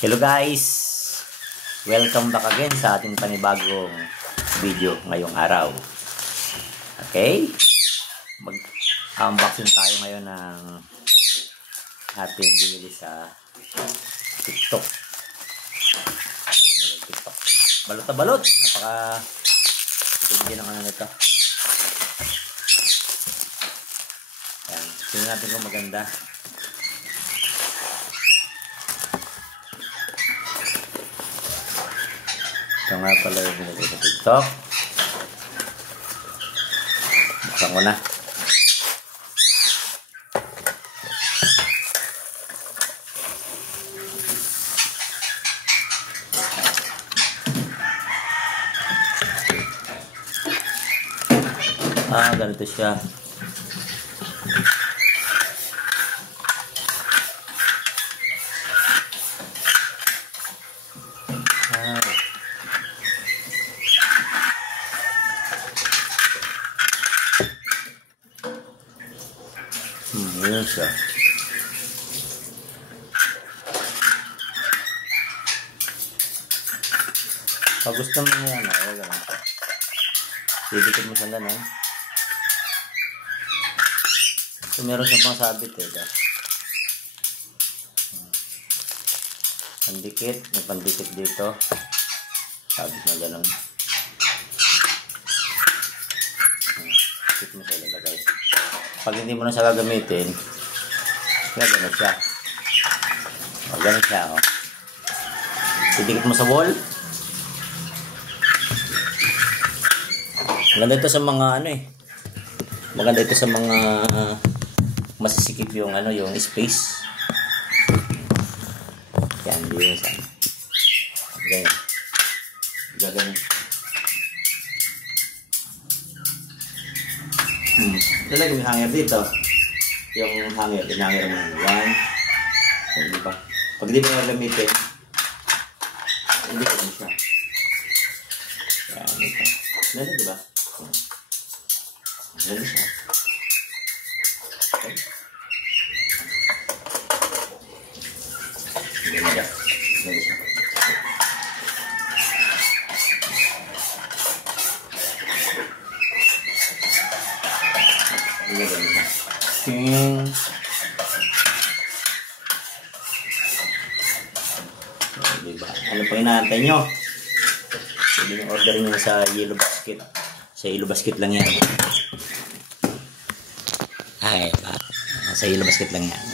Hello guys! Welcome back again sa ating panibagong video ngayong araw. Okay? Mag-unboxing tayo ngayon ng ating binili sa TikTok. Balot na balot! Napaka-tindi ng ano nito. Ayan. Tingnan natin kung maganda. Ito nga pala yung binili sa TikTok. Buksan ko na. Ganito siya. Ayan siya. Pag gusto mo yan, ganun siya. Didikit mo siya ganun. So, meron siyang pang sabit pandikit, may pandikit dito. Sabit na ganun. Dikit mo siya ilagay. Pag hindi mo na siya gagamitin, gano'n siya. Gano'n siya, Didikit mo sa wall. Maganda ito sa mga maganda ito sa mga masisikip yung yung space. Yan, di yun sa ganyan. Gagawin. Talaga may hanger dito. Yung hanger, inanger mo yan. Hindi pa. Pag hindi mo gagamitin, hindi ko siya. Yan, ito. Ganun, diba? Ganun siya. Okay. Ganun siya. Ganun siya. Diba? Ano pa inaantay nyo? Pwede nyo orderin nyo sa Yellow Basket. Sa Yellow Basket lang yan. Sa Yellow Basket lang yan.